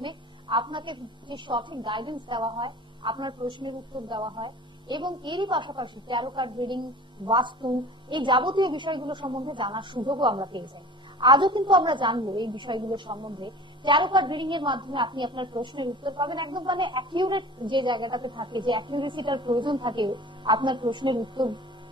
মাধ্যমে আপনাকে যে সঠিক গাইডেন্স দেওয়া হয়, আপনার প্রশ্নের উত্তর দেওয়া হয়, এবং এরই পাশাপাশি ট্যারো কার্ড রিডিং, বাস্তু, এই যাবতীয় বিষয়গুলো সম্বন্ধে জানার সুযোগও আমরা পেয়ে যাই। আজও কিন্তু আমরা জানবো এই বিষয়গুলো সম্বন্ধে। ট্যারো কার্ড রিডিং এর মাধ্যমে আপনি আপনার প্রশ্নের উত্তর পাবেন একদম মানে অ্যাকিউরেট যে জায়গাটাতে থাকে, যে অ্যাকিউরেসিটার প্রয়োজন থাকে আপনার প্রশ্নের উত্তর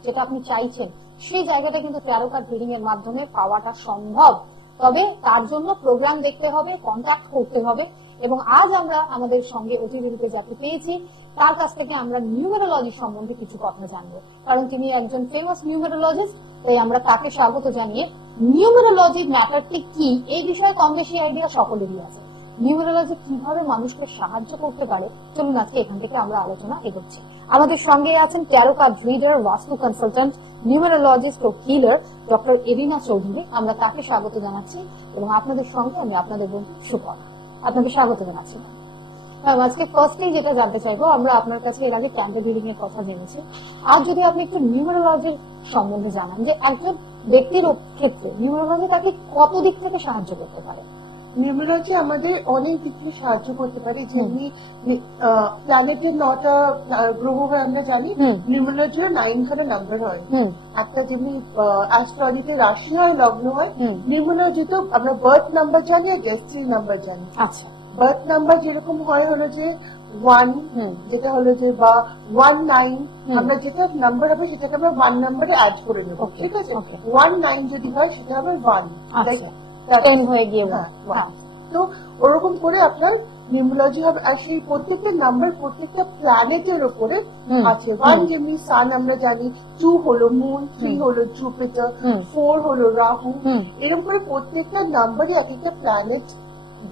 যেটা আপনি চাইছেন, সেই জায়গাটা কিন্তু ট্যারো কার্ড রিডিং এর মাধ্যমে পাওয়াটা সম্ভব। তবে তার জন্য প্রোগ্রাম দেখতে হবে, কন্ট্যাক্ট করতে হবে। এবং আজ আমরা আমাদের সঙ্গে অতিথিরূপে যাকে পেয়েছি তার কাছ থেকে আমরা নিউমেরোলজি সম্বন্ধে কিছু কথা জানবো, কারণ তিনি একজন ফেমাস নিউমেরোলজিস্ট। তাই আমরা তাকে স্বাগত জানিয়ে নিউমেরোলজি ম্যাটারটি কি এই বিষয়ে কম বেশি আইডিয়া সকলেরই আছে। নিউমেরোলজি কিভাবে মানুষকে সাহায্য করতে পারে, চলুন আজকে এখান থেকে আমরা আলোচনা এগোচ্ছি। আমাদের সঙ্গে আছেন ট্যারো কার্ড রিডার, বাস্তু কনসালটেন্ট, নিউমেরোলজিস্ট ও হিলার ডক্টর এরিনা চৌধুরী। আমরা তাকে স্বাগত জানাচ্ছি এবং আপনাদের সঙ্গে আমি আপনাদের বন্ধু সুপর্ণা, আপনাকে স্বাগত জানাচ্ছি। আজকে ফার্স্টলি যেটা জানতে চাইবো, আমরা আপনার কাছে এর আগে ক্যান্ডেল রিডিং এর কথা জেনেছি, আর যদি আপনি একটু নিউমেরোলজির সম্বন্ধে জানান যে একজন ব্যক্তির ক্ষেত্রে নিউমেরোলজি তাকে কত দিক থেকে সাহায্য করতে পারে। নিউমেরোলজি আমাদের অনেক দিক থেকে সাহায্য করতে পারে। যেমনি প্ল্যানেটের 9টা গ্রহ হয় আমরা জানি, নিউমেরোলজির 9খানা নাম্বার হয়। একটা যেমনি অ্যাস্ট্রোলজিতে রাশি হয়, লগ্ন হয়, নিউমেরোলজিতে আমরা বার্থ নাম্বার জানি আর ডেস্টিনি নাম্বার জানি। আচ্ছা, বার্থ নাম্বার যেরকম হয় হলো যে 1, যেটা হলো যে বা 19, আমরা যেটা নাম্বার হবে সেটাকে আমরা 1 নাম্বারে অ্যাড করে নেবো, ঠিক আছে। 19 যদি হয় সেটা হবে 1, হয়ে গিয়ে। তো ওরকম করে আপনার নিউমেরোলজি হবে। আর সেই প্রত্যেকটা নাম্বার প্রত্যেকটা প্ল্যানেটের উপরে আছে। 1 যেমনি সান আমরা জানি, 2 হলো মুন, 3 হলো জুপিটার, 4 হলো রাহু। এরকম করে প্রত্যেকটা নাম্বারই এক একটা প্ল্যানেট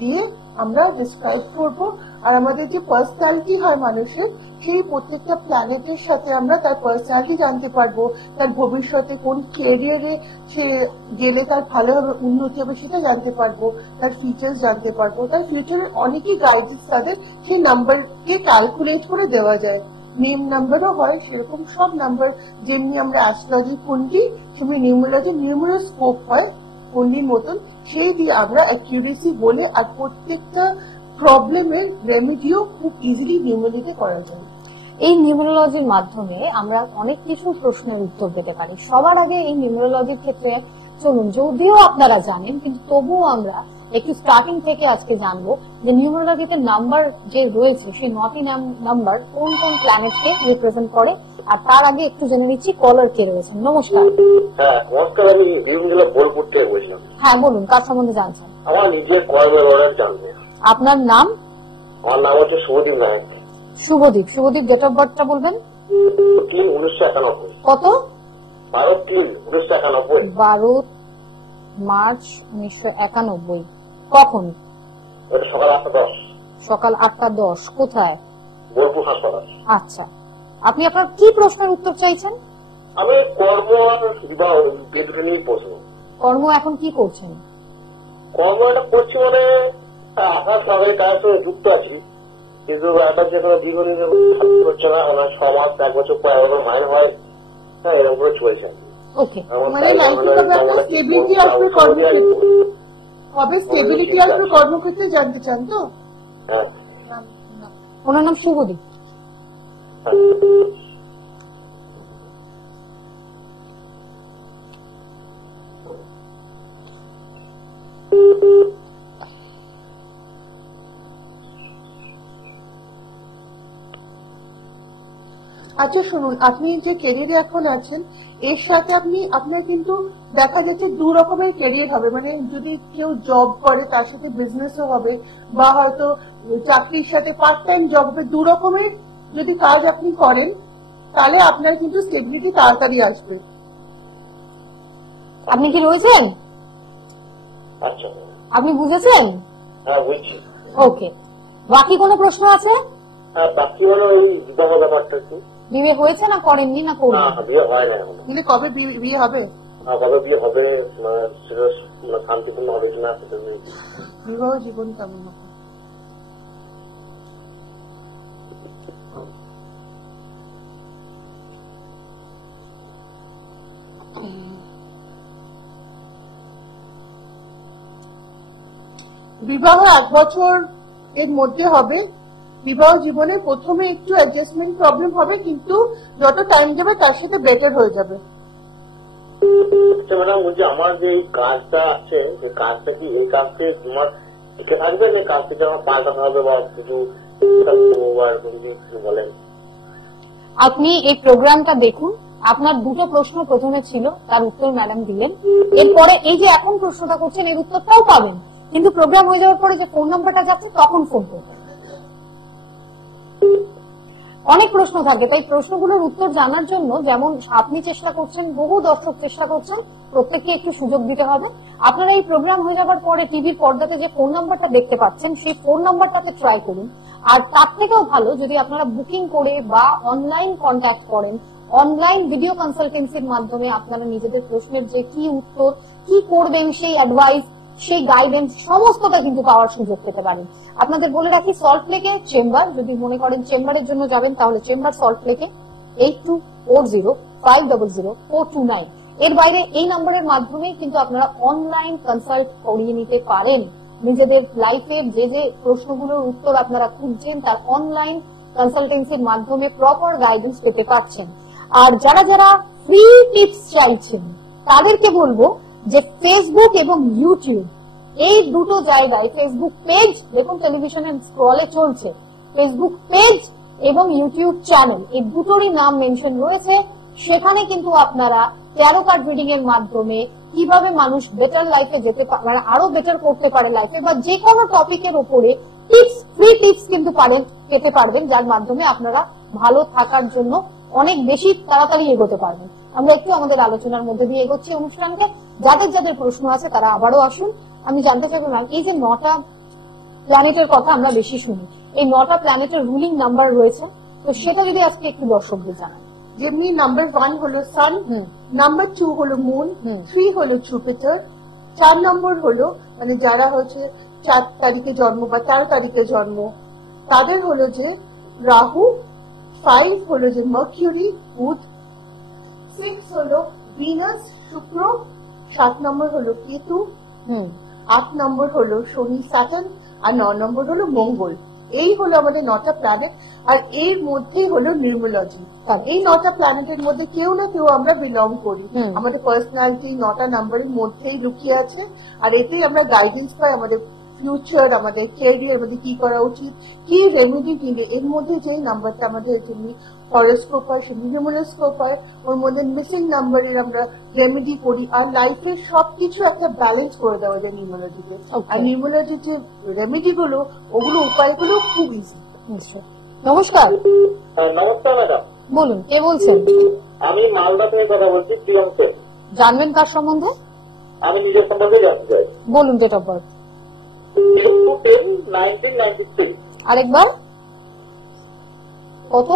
দিয়ে আমরা ডিসক্রাইব করব। আর আমাদের যে পার্সোনালিটি হয় মানুষের, সেই প্রত্যেকটা প্ল্যানেটের সাথে আমরা তার পার্সোনালিটি জানতে পারবো, তার ভবিষ্যতে কোন ক্যারিয়ারে সে গেলে তার ভালোভাবে উন্নতি হবে সেটা জানতে পারবো, তার ফিচার্স জানতে পারবো। তার ফিউচারের অনেকই গাইডেন্স তাদের সেই নাম্বারকে ক্যালকুলেট করে দেওয়া যায়। নেম নাম্বারও হয়, সেরকম সব নাম্বার যেমনি আমরা অ্যাস্ট্রোলজি কুন্ডি, সেমনি নিউমেরোলজি নিউমেরোস্কোপ হয় কুন্ডির মতন, সেই দিয়ে আমরা অ্যাকিউরেসি বলে আর প্রত্যেকটা প্রবলেমের রেমেডিও খুব ইজিলি নিউমেরোলজিতে করা যায়। এই নিউমেরোলজির মাধ্যমে আমরা অনেক কিছু প্রশ্নের উত্তর পেতে পারি। সবার আগে এই নিউমেরোলজির ক্ষেত্রে চলুন, যদিও আপনারা জানেন কিন্তু তবুও আমরা একটু স্টার্টিং থেকে আজকে জানবো যে নিউমেরোলজিতে নাম্বার যে রয়েছে সেই 9টি নাম্বার কোন কোন প্ল্যানেটকে রিপ্রেজেন্ট করে। আর তার আগে একটু জেনে নিচ্ছি কলার কে রয়েছেন। নমস্কার। হ্যাঁ নমস্কার, আমি জেলা বোলপুর থেকে বলছিলাম। হ্যাঁ বলুন, কার সম্বন্ধে জানছেন? আমার নিজের কর্মের জানবে। আপনার নাম? আমার নাম হচ্ছে শুভদীপ নায়ক। শুভদীপ। শুভদীপ, ডেট অফ বার্থটা বলবেন? 3/1991। কত? 12/3/1991। 12 মার্চ 1991। কখন? সকাল 8:10। সকাল 8:10। কোথায়? বোলপুর হাসপাতাল। আচ্ছা, আপনি আপনার কি প্রশ্নের উত্তর চাইছেন? আমি কর্ম আর বিবাহ নিয়ে প্রশ্ন। কর্ম এখন কি করছেন? কর্ম এটা করছি মানে আপনার সবাই কাজ যুক্ত আছি, কিন্তু একটা যে দীর্ঘদিন হচ্ছে না, আমার 6 মাস 1 বছর পর মাইন হয়, হ্যাঁ এরকম করে চলছে। ওকে, মানে স্টেবিলিটি আসবে কবে, স্টেবিলিটি আসবে কর্মক্ষেত্রে জানতে চান তো? হ্যাঁ, ওনার নাম শুভদীপ। আচ্ছা শুনুন, আপনি যে ক্যারিয়ারে এখন আছেন এর সাথে আপনার কিন্তু দেখা যাচ্ছে 2 রকমের ক্যারিয়ার হবে। মানে যদি কেউ জব করে তার সাথে বিজনেসও হবে, বা হয়তো চাকরির সাথে পার্ট টাইম জব হবে। 2 রকমের যদি কাজ আপনি করেন তাহলে আপনার কিন্তু স্টেবিলিটি তাড়াতাড়ি আসবে। আপনি কি রয়েছেন? আচ্ছা, আপনি বুঝেছেন? হ্যাঁ বুঝছি। ওকে, বাকি কোনো প্রশ্ন আছে? হ্যাঁ, বাকি হলো এই বিবাহ ব্যাপারটা কি? বিয়ে হয়েছে না করেননি না করবেন? না, বিয়ে হয় না এখন। কবে বিয়ে হবে? কবে বিয়ে হবে সেটা শান্তিপূর্ণ হবে কিনা সেটা বিবাহ জীবন কেমন হবে? বিবাহ 1 বছর এর মধ্যে হবে। বিবাহ জীবনে প্রথমে একটু অ্যাডজাস্টমেন্ট প্রবলেম হবে, কিন্তু যত টাইম যাবে তার সাথে বেটার হয়ে যাবে। ম্যাডাম বলছি, আমার যে এই কাজটা আছে, যে কাজটা কি এই কাজকে তোমার টিকে থাকবে, যে কাজটিকে আমার পাল্টাতে হবে বা কিছু বলেন? আপনি এই প্রোগ্রামটা দেখুন। আপনার দুটো প্রশ্ন প্রথমে ছিল, তার উত্তর ম্যাডাম দিলেন। এরপরে এই যে এখন প্রশ্নটা করছেন এর উত্তরটাও পাবেন, কিন্তু প্রোগ্রাম হয়ে যাওয়ার পরে যে ফোন নাম্বারটা যাচ্ছে তখন ফোন করবেন। অনেক প্রশ্ন থাকে, তাই প্রশ্নগুলোর উত্তর জানার জন্য যেমন আপনি চেষ্টা করছেন, বহু দর্শক চেষ্টা করছেন, প্রত্যেককে একটু সুযোগ দিতে হবে। আপনারা এই প্রোগ্রাম হয়ে যাবার পরে টিভির পর্দাতে যে ফোন নাম্বারটা দেখতে পাচ্ছেন সেই ফোন নাম্বারটাতে ট্রাই করুন। আর তার থেকেও ভালো যদি আপনারা বুকিং করে বা অনলাইন কন্ট্যাক্ট করেন, অনলাইন ভিডিও কনসালটেন্সির মাধ্যমে আপনারা নিজেদের প্রশ্নের যে কি উত্তর, কি করবেন, সেই অ্যাডভাইস, সেই গাইডেন্স সমস্তটা কিন্তু পাওয়ার সুযোগ পেতে পারেন। আপনাদের বলে রাখি, সল্ট লেকে চেম্বার, যদি মনে করেন চেম্বারের জন্য যাবেন তাহলে চেম্বার সল্ট লেকে 8240500429। এর বাইরে এই নম্বরের মাধ্যমে কিন্তু আপনারা অনলাইন কনসাল্ট করিয়ে নিতে পারেন। নিজেদের লাইফের যে যে প্রশ্নগুলোর উত্তর আপনারা খুঁজছেন তার অনলাইন কনসালটেন্সির মাধ্যমে প্রপার গাইডেন্স পেতে পারছেন। আর যারা যারা ফ্রি টিপস চাইছেন তাদেরকে বলবো যে ফেসবুক এবং ইউটিউব এই দুটো জায়গায়, ফেসবুক পেজ দেখুন টেলিভিশনের স্ক্রলে চলছে, ফেসবুক পেজ এবং ইউটিউব চ্যানেল এই দুটোরই নাম মেনশন রয়েছে। সেখানে কিন্তু আপনারা ট্যারো কার্ড রিডিং এর মাধ্যমে কিভাবে মানুষ বেটার লাইফে যেতে পারে, আরো বেটার করতে পারে লাইফে, বা যে কোনো টপিকের উপরে টিপস, ফ্রি টিপস কিন্তু পেতে পারবেন, যার মাধ্যমে আপনারা ভালো থাকার জন্য অনেক বেশি তাড়াতাড়ি এগোতে পারবেন। আমরা একটু আমাদের আলোচনার মধ্যে দিয়ে এগোচ্ছি অনুষ্ঠানকে। যাদের যাদের প্রশ্ন আছে তারা আবারও আসুন। আমি জানতে চাইবো ম্যাম, এই যে 9টা প্ল্যানেটের কথা আমরা বেশি শুনি, এই 9টা প্ল্যানেটের রুলিং নাম্বার রয়েছে, তো সেটা যদি আজকে একটু দর্শকদের জানান। যেমনি নাম্বার 1 হলো সান, নাম্বার 2 হলো মুন, 3 হলো জুপিটার, 4 নম্বর হলো মানে যারা হচ্ছে 4 তারিখে জন্ম বা 13 তারিখে জন্ম তাদের হলো যে রাহু, 5 হলো যে মার্কিউরি বুধ, 6 হলো ভিনাস শুক্র, 7 নম্বর হলো কেতু, 8 নম্বর হলো শনি স্যাটার্ন, আর 9 নম্বর হলো মঙ্গল। এই হলো আমাদের 9টা প্ল্যানেট। আর এর মধ্যেই হলো নিউমোলজি। এই 9টা প্ল্যানেটের মধ্যে কেউ না কেউ আমরা বিলং করি। আমাদের পার্সোনালিটি 9টা নাম্বারের মধ্যেই লুকিয়ে আছে। আর এতেই আমরা গাইডেন্স পাই আমাদের ফিউচার, আমাদের ক্যারিয়ার, আমাদের কি করা উচিত, কি রেমেডি নিলে। এর মধ্যে যে নাম্বারটা আমাদের যেমনি হরোস্কোপ হয়, সেমনি নিউমোলস্কোপ হয়, ওর মধ্যে মিসিং নাম্বারের আমরা রেমেডি করি। আর লাইফের সবকিছু একটা ব্যালেন্স করে দেওয়া যায় নিউমোলজিতে। আর নিউমোলজির যে রেমেডি গুলো, ওগুলো উপায়গুলো খুব ইজি। নমস্কার। নমস্কার ম্যাডাম, বলুন, কে বলছেন? আমি মালদা থেকে কথা বলছি, প্রিয়ম সেন। জানবেন কার সম্বন্ধে? আমি নিজের সম্বন্ধে জানতে চাই। বলুন ডেট অফ বার্থ। 1996। আরেকবার কত?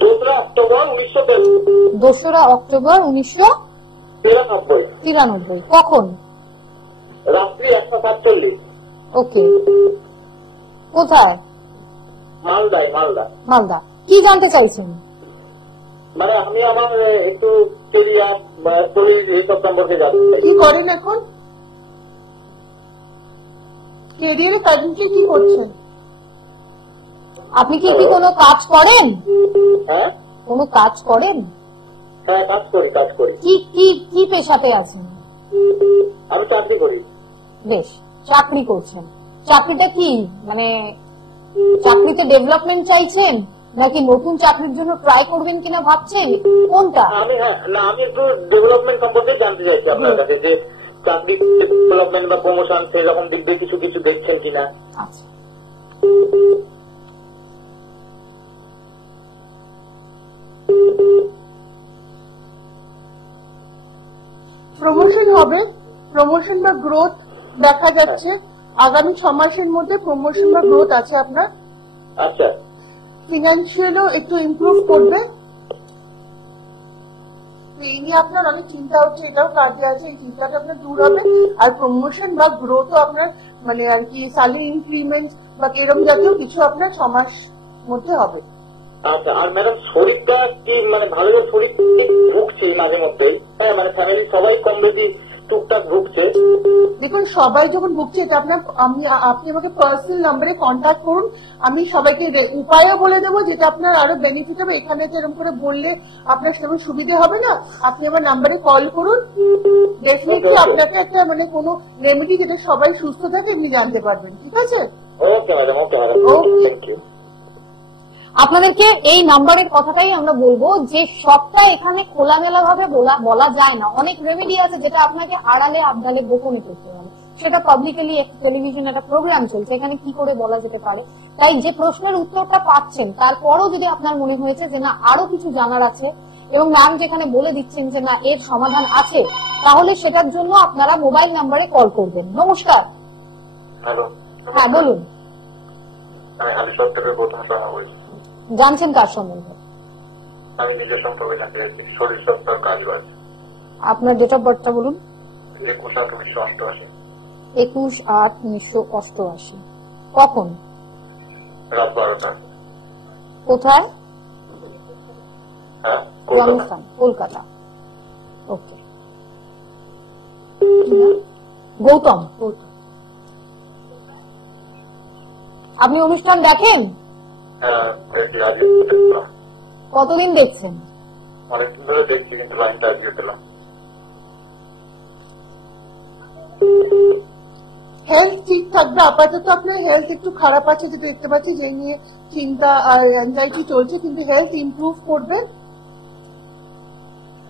2রা অক্টোবর 1993। 2রা অক্টোবর 1993। কখন? রাত্রি 1:47। ওকে, কোথায়? মালদায়। মালদা। কি জানতে চাইছেন? মানে আমি আমার একটু কেরিয়ার, শরীর এইসব সম্পর্কে জানতে চাই। কি করেন এখন? কেরিয়ারে কারেন্টলি কি করছেন? আপনি কি কোনো কাজ করেন? হ্যাঁ, কোনো কাজ করেন? হ্যাঁ কাজ করি। কি পেশাতে আছেন? আমি চাকরি করি। বেশ, চাকরি করছেন। চাকরিটা কি মানে চাকরিতে ডেভেলপমেন্ট চাইছেন, নাকি নতুন চাকরির জন্য ট্রাই করবেন কিনা ভাবছেন, কোনটা? আমি একটু ডেভেলপমেন্ট সম্পর্কে জানতে চাইছি আপনার কাছে, যে চাকরি ডেভেলপমেন্ট বা প্রমোশন সেরকম দিক দিয়ে কিছু দেখছেন কিনা। আচ্ছা, প্রমোশন হবে, প্রমোশন বা গ্রোথ দেখা যাচ্ছে আগামী 6 মাসের মধ্যে। প্রমোশন বা গ্রোথ আছে আপনার। আচ্ছা, ফিনান্সিয়ালও একটু ইমপ্রুভ করবে। এই নিয়ে আপনার অনেক চিন্তা হচ্ছে, এটাও কাজে আছে, এই চিন্তাটা আপনার দূর হবে। আর প্রমোশন বা গ্রোথও আপনার মানে আর কি স্যালারি ইনক্রিমেন্ট বা এরকম জাতীয় কিছু আপনার 6 মাস মধ্যে হবে। আচ্ছা। আর ম্যাডাম শরীরটা কি মানে ভালো, শরীর ভুগছি মাঝে মধ্যে। হ্যাঁ, মানে ফ্যামিলি সবাই কম বেশি টুকটাক ঢুকছে। দেখুন সবাই যখন ভুগছে এটা আপনি আমাকে পার্সোনাল নাম্বারে কন্ট্যাক্ট করুন, আমি সবাইকে উপায়ও বলে দেবো যেটা আপনার আরো বেনিফিট হবে। এখানে যেরকম করে বললে আপনার সেরকম সুবিধা হবে না, আপনি আমার নাম্বারে কল করুন, ডেফিনেটলি আপনাকে একটা মানে কোনো রেমেডি যেটা সবাই সুস্থ থাকে আপনি জানতে পারবেন। ঠিক আছে? Okay madam, okay madam, thank you. আপনাদেরকে এই নাম্বারের কথাটাই আমরা বলবো যে সবটা এখানে খোলামেলা ভাবে বলা যায় না। অনেক রেমেডি আছে যেটা আপনাকে আড়ালে আবদালে গোপনে করতে হবে, সেটা পাবলিকলি টেলিভিশন একটা প্রোগ্রাম চলছে, এখানে কি করে বলা যেতে পারে। তাই যে প্রশ্নের উত্তরটা পাচ্ছেন তারপরও যদি আপনার মনে হয়েছে যে না আরো কিছু জানার আছে এবং ম্যাম যেখানে বলে দিচ্ছেন যে না এর সমাধান আছে, তাহলে সেটার জন্য আপনারা মোবাইল নাম্বারে কল করবেন। নমস্কার। হ্যালো, হ্যাঁ বলুন, আমি হালিশহর থেকে প্রথম কথা বলছি। জানছেন কার সম্বন্ধে? আমি নিজের সম্পর্কে জানতে চাইছি, শরীর স্বাস্থ্য, কাজ বাজ। আপনার ডেট অফ বার্থটা বলুন। 21/8/1988। 21/8/1988। কখন? রাত 12টা। কোথায়? হ্যাঁ, জন্মস্থান কলকাতা। ওকে। গৌতম, আপনি অনুষ্ঠান দেখেন? হ্যাঁ, আজকে দেখলাম। কতদিন দেখছেন? অনেকদিন ধরে দেখছি, কিন্তু লাইনটা আজকে পেলাম। হেলথ ঠিক থাকবে। আপাতত আপনার হেলথ একটু খারাপ আছে যেটা দেখতে পাচ্ছি, যে নিয়ে চিন্তা আর অ্যাংজাইটি চলছে, কিন্তু হেলথ ইমপ্রুভ করবে।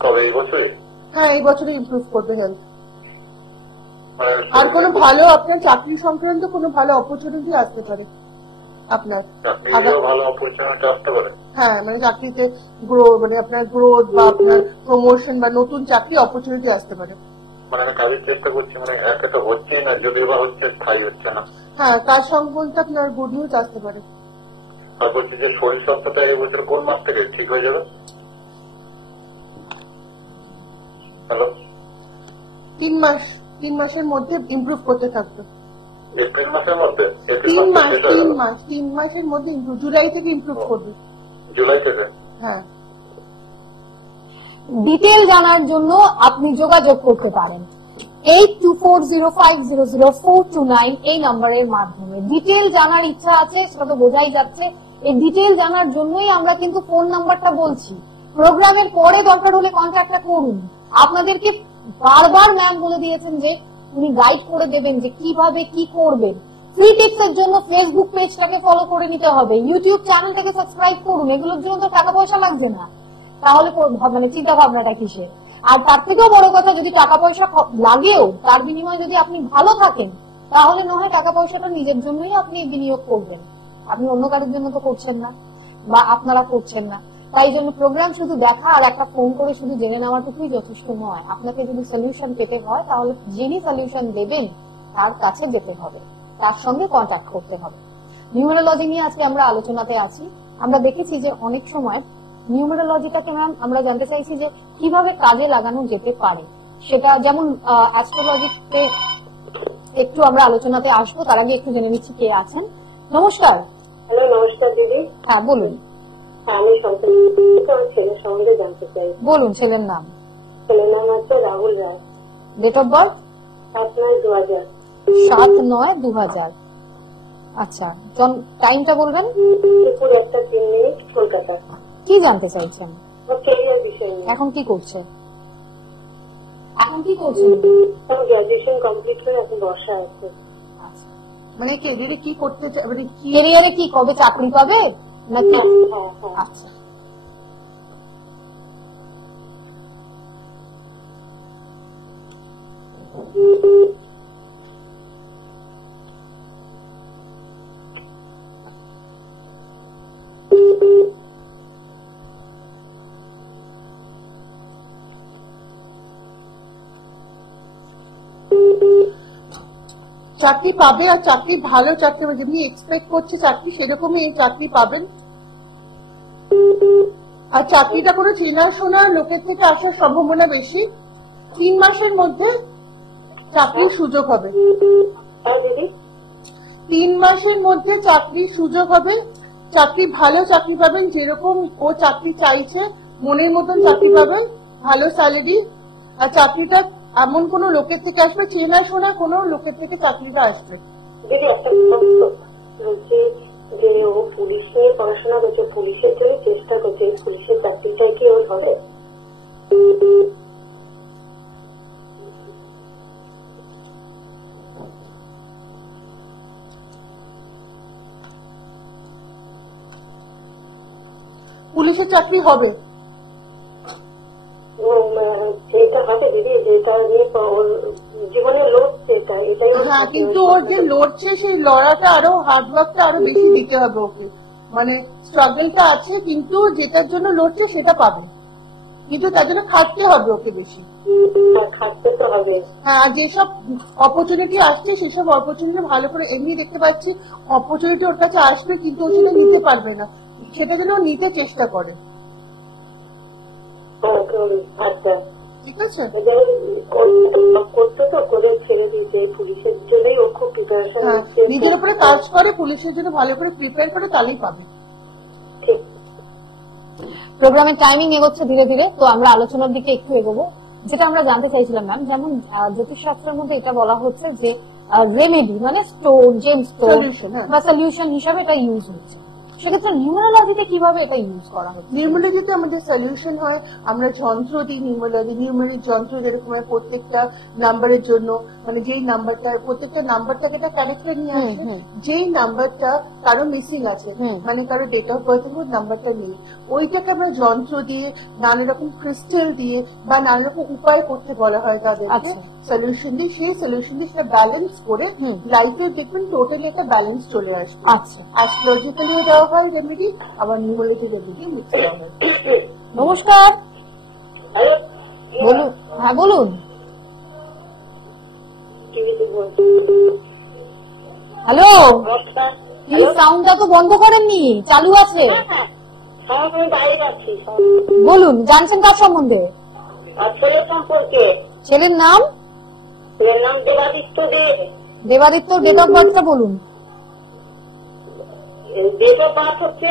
কবে, এই বছরে? হ্যাঁ, এই বছরে ইমপ্রুভ করবে হেলথ। আর কোনো ভালো আপনার চাকরি সংক্রান্ত কোনো ভালো অপরচুনিটি আসতে পারে আপনার। ভালো অপরচুনিটি আসতে পারে। হ্যাঁ, মানে চাকরিতে মানে আপনার গ্রোথ বা আপনার প্রমোশন বা নতুন চাকরি অপরচুনিটি আসতে পারে। মানে আমি কাজের চেষ্টা করছি, মানে একে তো হচ্ছে না, যদি বা হচ্ছে স্থায়ী হচ্ছে না। হ্যাঁ, কাজ সংক্রান্ত আপনার গুড নিউজ আসতে পারে। আর বলছি যে শরীর স্বাস্থ্যটা এই বছর কোন মাস থেকে ঠিক হয়ে যাবে? হ্যালো, 3 মাসের মধ্যে ইমপ্রুভ করতে থাকবে। এপ্রিল মাসের মধ্যে? 3 মাসের মধ্যে ইমপ্রুভ, জুলাই থেকে ইমপ্রুভ করবে। জুলাই থেকে? হ্যাঁ। ডিটেল জানার জন্য আপনি যোগাযোগ করতে পারেন 8240500429 এই নাম্বারের মাধ্যমে। ডিটেল জানার ইচ্ছা আছে সেটা তো বোঝাই যাচ্ছে। এই ডিটেল জানার জন্যই আমরা কিন্তু ফোন নাম্বারটা বলছি। প্রোগ্রামের পরে দরকার হলে কন্ট্যাক্টটা করুন। আপনাদেরকে বারবার ম্যাম বলে দিয়েছেন যে উনি গাইড করে দেবেন যে কিভাবে কি করবেন। ফ্রি টিপস এর জন্য ফেসবুক পেজটাকে ফলো করে নিতে হবে, ইউটিউব চ্যানেলটাকে সাবস্ক্রাইব করুন, এগুলোর জন্য তো টাকা পয়সা লাগছে না। তাহলে মানে চিন্তা ভাবনাটা কিসের? আর তার থেকেও বড় কথা, যদি টাকা পয়সা লাগেও তার বিনিময়ে যদি আপনি ভালো থাকেন, তাহলে না হয় টাকা পয়সাটা নিজের জন্যই আপনি বিনিয়োগ করবেন। আপনি অন্য কারোর জন্য তো করছেন না, বা আপনারা করছেন না। তাই জন্য প্রোগ্রাম শুধু দেখা আর একটা ফোন করে শুধু জেনে নেওয়াটুকুই যথেষ্ট নয়। আপনাকে যদি সলিউশন পেতে হয় তাহলে যিনি সলিউশন দেবেন তার কাছে যেতে হবে, তার সঙ্গে কন্ট্যাক্ট করতে হবে। নিউমেরোলজি নিয়ে আজকে আমরা আলোচনাতে আছি। আমরা দেখেছি যে অনেক সময় নিউমেরোলজিটাকে ম্যাম আমরা জানতে চাইছি যে কিভাবে কাজে লাগানো যেতে পারে। সেটা যেমন অ্যাস্ট্রোলজিতে একটু আমরা আলোচনাতে আসবো, তার আগে একটু জেনে নিচ্ছি কে আছেন। নমস্কার। হ্যালো, নমস্কার দিদি। হ্যাঁ বলুন। হ্যাঁ, আমি ছেলের সম্বন্ধে জানতে চাই। বলুন, ছেলের নাম? ছেলের নাম হচ্ছে Rahul Roy. Date of birth? 7/9/2000। 7/9/2000। আচ্ছা, টাইমটা বলবেন? দুপুর 1:03 কলকাতা। কি জানতে চাইছেন? ক্যারিয়ার বিষয় নিয়ে। এখন কি করছে? গ্রাজুয়েশন কমপ্লিট করে এখন বর্ষা আছে। আচ্ছা, মানে কেরিয়ারে কি করতে মানে কি ক্যারিয়ারে কি কবে চাকরি পাবে নাকি? আচ্ছা, চাকরি পাবে, আর চাকরি ভালো চাকরি যেমনি এক্সপেক্ট করছে চাকরি সেরকমই এই চাকরি পাবেন। আর চাকরিটা কোনো চেনাশোনার লোকের থেকে আসার সম্ভাবনা বেশি। 3 মাসের মধ্যে চাকরির সুযোগ হবে। 3 মাসের মধ্যে চাকরির সুযোগ হবে। চাকরি ভালো চাকরি পাবেন, যেরকম ও চাকরি চাইছে মনের মতন চাকরি পাবেন, ভালো স্যালারি। আর চাকরিটা এমন কোন লোকের থেকে আসবে, চেনা শোনা কোন লোকের থেকে চাকরিটা আসবে? দিদি একটা বলছি যে ও পুলিশে পড়াশোনা করছে, পুলিশের জন্য চেষ্টা করছে, পুলিশের চাকরিটাই কি ওর হবে? পুলিশের চাকরি হবে। যেটা হবে দিদি, যেটা নিয়ে ওর জীবনে লড়ছে, এটাই হ্যাঁ, কিন্তু ওর যে লড়ছে সেই লড়াটা আরো হার্ডওয়ার্কটা আরো বেশি দিতে হবে ওকে। মানে স্ট্রাগলটা আছে, কিন্তু যেটার জন্য লড়ছে সেটা পাবে, কিন্তু তার জন্য খাটতে হবে ওকে বেশি। খাটতে তো হবে। হ্যাঁ, যেসব অপরচুনিটি আসছে সেসব অপরচুনিটি ভালো করে এমনি দেখতে পাচ্ছি অপরচুনিটি ওর কাছে আসবে, কিন্তু ও সেটা নিতে পারবে না, সেটা যেন ও নিতে চেষ্টা করে। আচ্ছা ঠিক আছে, করতে তো করে ছেড়ে দিতে, পুলিশের জন্যই ও খুব প্রিপারেশন হ্যাঁ, নিচ্ছে। নিজের উপরে কাজ করে, পুলিশের জন্য ভালো করে প্রিপেয়ার করে, তাহলেই পাবে। ঠিক। প্রোগ্রামের টাইমিং এগোচ্ছে ধীরে ধীরে, তো আমরা আলোচনার দিকে একটু এগোবো। যেটা আমরা জানতে চাইছিলাম ম্যাম, যেমন জ্যোতিষশাস্ত্রের মধ্যে এটা বলা হচ্ছে যে রেমেডি মানে স্টোন, জেম স্টোন Solution, হ্যাঁ। বা সলিউশন হিসাবে এটা ইউজ হচ্ছে। সেক্ষেত্রে নিউমারোলজিতে কিভাবে এটা ইউজ করা হচ্ছে? নিউমারোলজিতে আমাদের সলিউশন হয়, আমরা যন্ত্র দিই নিউমারোলজি, নিউমারিক যন্ত্র যেরকম হয় প্রত্যেকটা নাম্বারের জন্য, মানে যেই নাম্বারটা প্রত্যেকটা নাম্বারটাকে একটা ক্যারেক্টার নিয়ে আসে, যেই নাম্বারটা কারো মিসিং আছে, মানে কারো ডেট অফ বার্থ এর নাম্বারটা নেই, ওইটাকে আমরা যন্ত্র দিয়ে, নানা রকম ক্রিস্টাল দিয়ে বা নানা রকম উপায় করতে বলা হয় তাদেরকে, সলিউশন দিয়ে, সেই সলিউশন দিয়ে সেটা ব্যালেন্স করে লাইফে দেখবেন টোটালি একটা ব্যালেন্স চলে আসবে। আচ্ছা, অ্যাস্ট্রোলজিক্যালিও দেওয়া হয় রেমেডি, আবার নিউমারোলজি রেমেডি মিক্স করা হয়। নমস্কার, বলুন। হ্যাঁ বলুন। হ্যালো, প্লিজ সাউন্ডটা তো বন্ধ করেননি, চালু আছে। বলুন, জানছেন কার সম্বন্ধে? ছেলে সম্পর্কে। ছেলের নাম? ছেলের নাম দেবাদিত্য দেব। দেবাদিত্যর ডেট অফ বার্থটা বলুন। ডেট অফ বার্থ হচ্ছে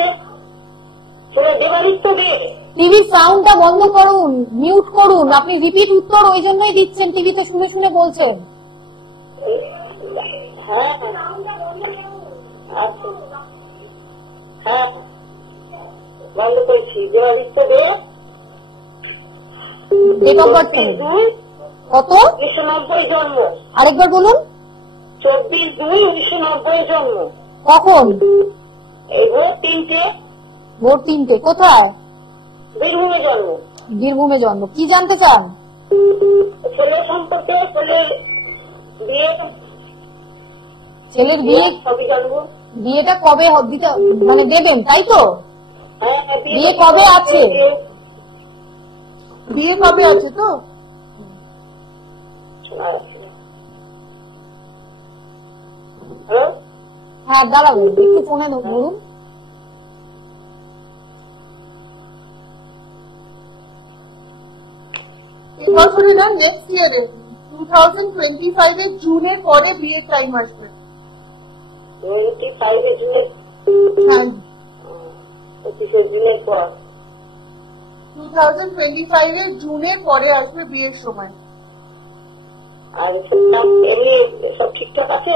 দেবাদিত্য দেব। টিভির সাউন্ডটা বন্ধ করুন, মিউট করুন। আপনি রিপিট উত্তর ওই জন্যই দিচ্ছেন, টিভিতে শুনে শুনে বলছেন। হ্যাঁ আচ্ছা, হ্যাঁ বন্ধ করেছি। দেবাদিত্য দেব, ডেট অফ বার্থ কত? 1990 জন্ম। আরেকবার বলুন। 24/2/1990 জন্ম। কখন? এই ভোর 3টে। ভোর 3টে। কোথায়? বীরভূমে জন্ম। বীরভূমে জন্ম। কি জানতে চান? ছেলে সম্পর্কে, ছেলের বিয়ে। ছেলের বিয়ে? সবই জানবো। বিয়েটা কবে দিতে মানে দেবেন, তাই তো? হ্যাঁ, বিয়ে কবে আছে? বিয়ে কবে আছে তো? হ্যাঁ দাঁড়াবো, একটু ফোনে বলুন। এবছরে না, নেক্সট ইয়ারে 2025 এর জুনের পরে বিয়ের টাইম আসবে। 25 জুন। হ্যাঁ, 25 জুনের পর। 2025 এর জুনের পরে আসবে বিয়ের সময়। আর এমনি সব ঠিকঠাক আছে?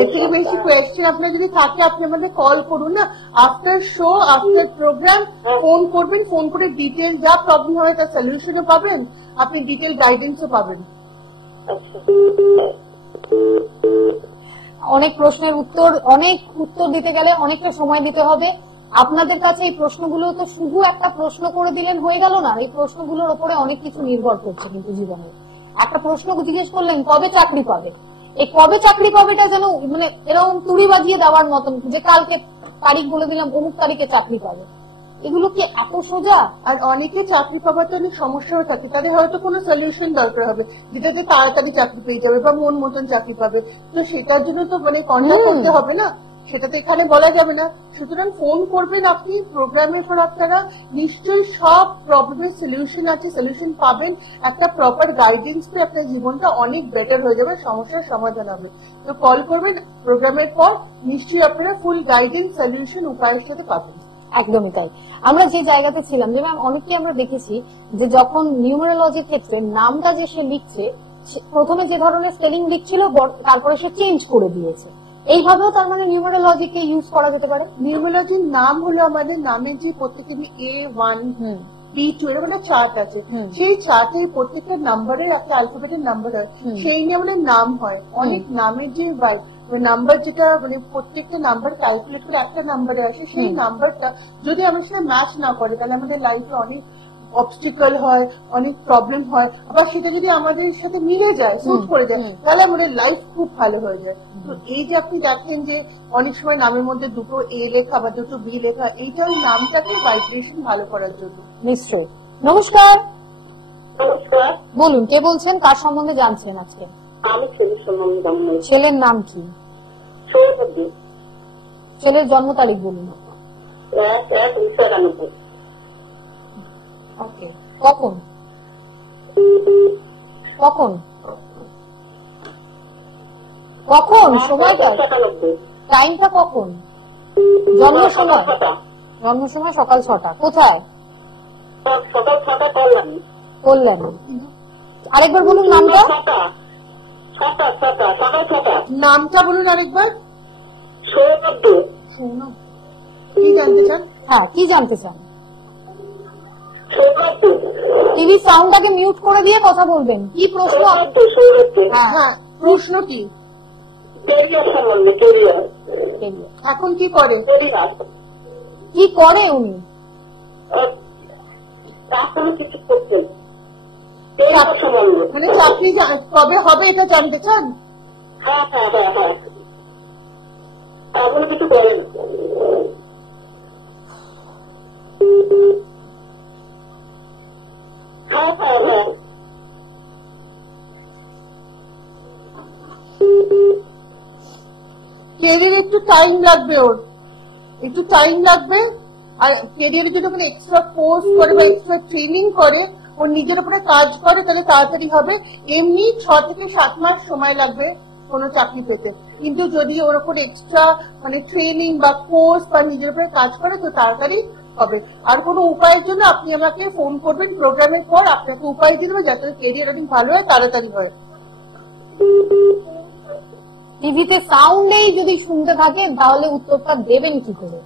এর থেকে বেশি কোয়েশ্চেন আপনার যদি থাকে আপনি আমাদের কল করুন না, after show, after programme phone করবেন, ফোন করে ডিটেল যা প্রবলেম হয় তার সলিউশনও পাবেন, আপনি ডিটেল গাইডেন্সও পাবেন। অনেক প্রশ্নের অনেক উত্তর দিতে গেলে অনেকটা সময় দিতে হবে। আপনাদের কাছে এই প্রশ্নগুলো তো শুধু একটা প্রশ্ন করে দিলেন হয়ে গেল না, এই প্রশ্নগুলোর উপরে অনেক কিছু নির্ভর করছে কিন্তু জীবনে। একটা প্রশ্ন জিজ্ঞেস করলেন কবে চাকরি পাবে, এই কবে চাকরি পাবেটা যেন মানে এরকম তুড়ি বাজিয়ে দেওয়ার মতন, যে কালকে তারিখ বলে দিলাম অমুক তারিখে চাকরি পাবে, এগুলো কি এত সোজা? আর অনেকে চাকরি পাবার তো অনেক সমস্যাও থাকে, তাদের হয়তো কোনো সলিউশন দরকার হবে যেটাতে তাড়াতাড়ি চাকরি পেয়ে যাবে বা মন মতন চাকরি পাবে, তো সেটার জন্য তো মানে কন্ট্যাক্ট করতে হবে না, সেটা তো এখানে বলা যাবে না। সুতরাং ফোন করবেন আপনি প্রোগ্রামের পর, আপনারা নিশ্চয়ই সব প্রবলেমের সলিউশন আছে, সলিউশন পাবেন, একটা প্রপার গাইডেন্স পেয়ে আপনার জীবনটা অনেক বেটার হয়ে যাবে, সমস্যার সমাধান হবে। তো কল করবেন প্রোগ্রামের পর, নিশ্চয়ই আপনারা ফুল গাইডেন্স, সলিউশন, উপায়ের সাথে পাবেন। একদমই তাই। আমরা যে জায়গাতে ছিলাম যে ম্যাম অনেককে আমরা দেখেছি যে যখন নিউমারোলজির ক্ষেত্রে নামটা যে সে লিখছে প্রথমে যে ধরনের স্পেলিং লিখছিল তারপরে সে চেঞ্জ করে দিয়েছে, এইভাবেও তার মানে নিউমারোলজিকে ইউজ করা যেতে পারে। নিউমারোলজির নাম হলো আমাদের নামের যে প্রত্যেকের A1 B2 এরকম একটা চার্ট আছে, সেই চার্টে প্রত্যেকটা নাম্বারের একটা অ্যালফাবেটের নাম্বার হয়, সেই নিয়ে আমাদের নাম হয়। অনেক নামের যে নাম্বার যেটা মানে প্রত্যেকটা নাম্বার ক্যালকুলেট করে একটা নাম্বারে আসে, সেই নাম্বারটা যদি আমার সাথে ম্যাচ না করে তাহলে আমাদের লাইফে অনেক অবস্টিকল হয়, অনেক প্রবলেম হয়। আবার সেটা যদি আমাদের সাথে মিলে যায়, সুট করে যায়, তাহলে আমাদের লাইফ খুব ভালো হয়ে যায়। তো এই যে আপনি দেখেন যে অনেক সময় নামের মধ্যে দুটো A লেখা বা দুটো B লেখা, এইটা ওই নামটাকে ভাইব্রেশন ভালো করার জন্য। নিশ্চয়ই। নমস্কার, নমস্কার, বলুন কে বলছেন, কার সম্বন্ধে জানছেন আজকে? আমি ছেলের সম্বন্ধে জানবো। ছেলের নাম কি? সৌরভী, ছেলের জন্ম তারিখ বলুন। 1/1/1991। ওকে, কখন কখন কখন সময়টা, 97। টাইমটা কখন? জন্ম সময়? জন্ম সময় সকাল 6টা। কোথায়? সকাল 6টা করলাম। কল্যাণ। আরেকবার বলুন নামটা। 6টা সকাল 6টা। নামটা বলুন আরেকবার। সৌরভী। কি জানতে চান? হ্যাঁ, কি জানতে চান? সৌরভী। টিভি সাউন্ডটাকে মিউট করে দিয়ে কথা বলবেন। কি প্রশ্ন? সৌরভী। হ্যাঁ, হ্যাঁ, প্রশ্ন কি? কেরিয়ার সম্বন্ধে। কেরিয়ার এখন কি করে? কেরিয়ার কি করে উনি? এখনো কিছু করছেন। কেরিয়ার সম্বন্ধে। মানে চাকরি কবে হবে এটা জানতে চান? হ্যাঁ। এখনো কিছু করেন। হ্যাঁ। কেরিয়ার একটু টাইম লাগবে, ওর একটু টাইম লাগবে। আর কেরিয়ারের জন্য কোনো এক্সট্রা কোর্স করে বা এক্সট্রা ট্রেনিং করে, ওর নিজের উপরে কাজ করে, তাহলে তাড়াতাড়ি হবে। এমনি 6 থেকে 7 মাস সময় লাগবে কোনো চাকরি পেতে, কিন্তু যদি ওর উপর এক্সট্রা মানে ট্রেনিং বা কোর্স বা নিজের উপরে কাজ করে তো তাড়াতাড়ি হবে। আর কোনো উপায়ের জন্য আপনি আমাকে ফোন করবেন প্রোগ্রামের পর, আপনাকে উপায় দিয়ে দেবো যাতে কেরিয়ার অনেক ভালো হয়, তাড়াতাড়ি হয়। টিভিতে সাউন্ডেই যদি শুনতে থাকেন তাহলে উত্তরটা দেবেন কি করে?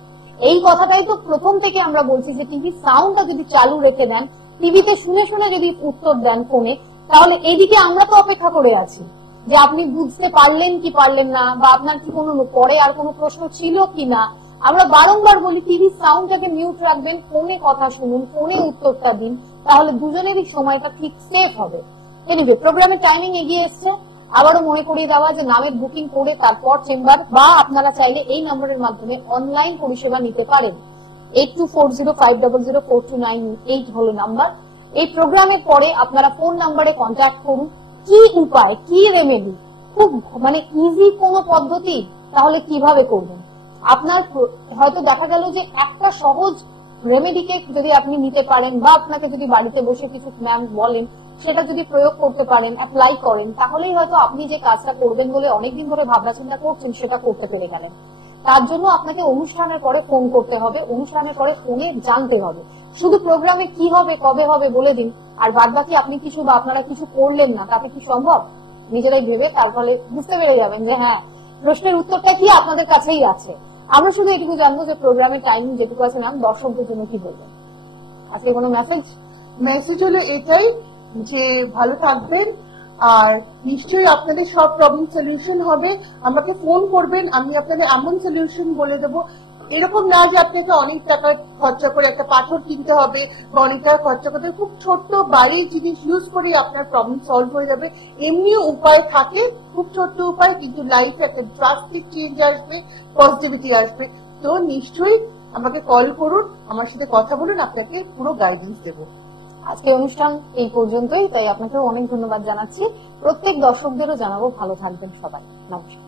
এই কথাটাই তো প্রথম থেকে আমরা বলছি যে টিভি সাউন্ডটা যদি চালু রেখে দেন, টিভিতে শুনে শুনে যদি উত্তর দেন ফোনে, তাহলে এইদিকে আমরা তো অপেক্ষা করে আছি যে আপনি বুঝতে পারলেন কি পারলেন না, বা আপনার কি কোনো পরে আর কোনো প্রশ্ন ছিল কিনা। আমরা বারংবার বলি টিভি সাউন্ডটাকে মিউট রাখবেন, ফোনে কথা শুনুন, ফোনে উত্তরটা দিন, তাহলে দুজনেরই সময়টা ঠিক সেফ হবে। এনিওয়ে, প্রোগ্রামের টাইমিং এগিয়ে এসছে। আবারও মনে করিয়ে দেওয়া যে নামের বুকিং করে তারপর চেম্বার, বা আপনারা চাইলে এই নম্বরের মাধ্যমে অনলাইন পরিষেবা নিতে পারেন। 8240500429 হলো নাম্বার। এই প্রোগ্রামের পরে আপনারা ফোন নাম্বারে কন্ট্যাক্ট করুন। কি উপায়, কি রেমেডি, খুব মানে ইজি কোন পদ্ধতি, তাহলে কিভাবে করবেন? আপনার হয়তো দেখা গেল যে একটা সহজ রেমেডিকে যদি আপনি নিতে পারেন, বা আপনাকে যদি বাড়িতে বসে কিছু ম্যাম বলেন সেটা যদি প্রয়োগ করতে পারেন, অ্যাপ্লাই করেন, তাহলেই হয়তো আপনি যে কাজটা করবেন বলে অনেকদিন ধরে ভাবনা চিন্তা করছেন সেটা করতে পেরে গেলেন। তার জন্য আপনাকে অনুষ্ঠানের পরে ফোন করতে হবে, অনুষ্ঠানের পরে ফোনে জানতে হবে। শুধু প্রোগ্রামে কি হবে কবে হবে বলে দিন, আর বাদ বাকি আপনি কিছু বা আপনারা কিছু করলেন না, তাতে কি সম্ভব? নিজেরাই ভেবে তারপরে বুঝতে পেরে যাবেন যে হ্যাঁ, প্রশ্নের উত্তরটা কি আপনাদের কাছেই আছে। আমরা শুধু এটুকু জানবো যে প্রোগ্রামের টাইমিং যেটুকু আছে ম্যাম, দর্শকদের জন্য কি বলবেন আজকে? কোনো মেসেজ হলো এটাই যে ভালো থাকবেন, আর নিশ্চয়ই আপনাদের সব প্রবলেম সলিউশন হবে। আমাকে ফোন করবেন, আমি আপনাদের এমন সলিউশন বলে দেবো। এরকম না যে আপনাকে অনেক টাকা খরচা করে একটা পাথর কিনতে হবে বা অনেক টাকা খরচা করতে হবে। খুব ছোট্ট বাড়ির জিনিস ইউজ করে আপনার প্রবলেম সলভ হয়ে যাবে। এমনিও উপায় থাকে, খুব ছোট্ট উপায়, কিন্তু লাইফে একটা ড্রাস্টিক চেঞ্জ আসবে, পজিটিভিটি আসবে। তো নিশ্চয়ই আমাকে কল করুন, আমার সাথে কথা বলুন, আপনাকে পুরো গাইডেন্স দেবো। আজকে অনুষ্ঠান এই পর্যন্তই, তাই আপনাকেও অনেক ধন্যবাদ জানাচ্ছি। প্রত্যেক দর্শকদেরও জানাবো ভালো থাকবেন সবাই। নমস্কার।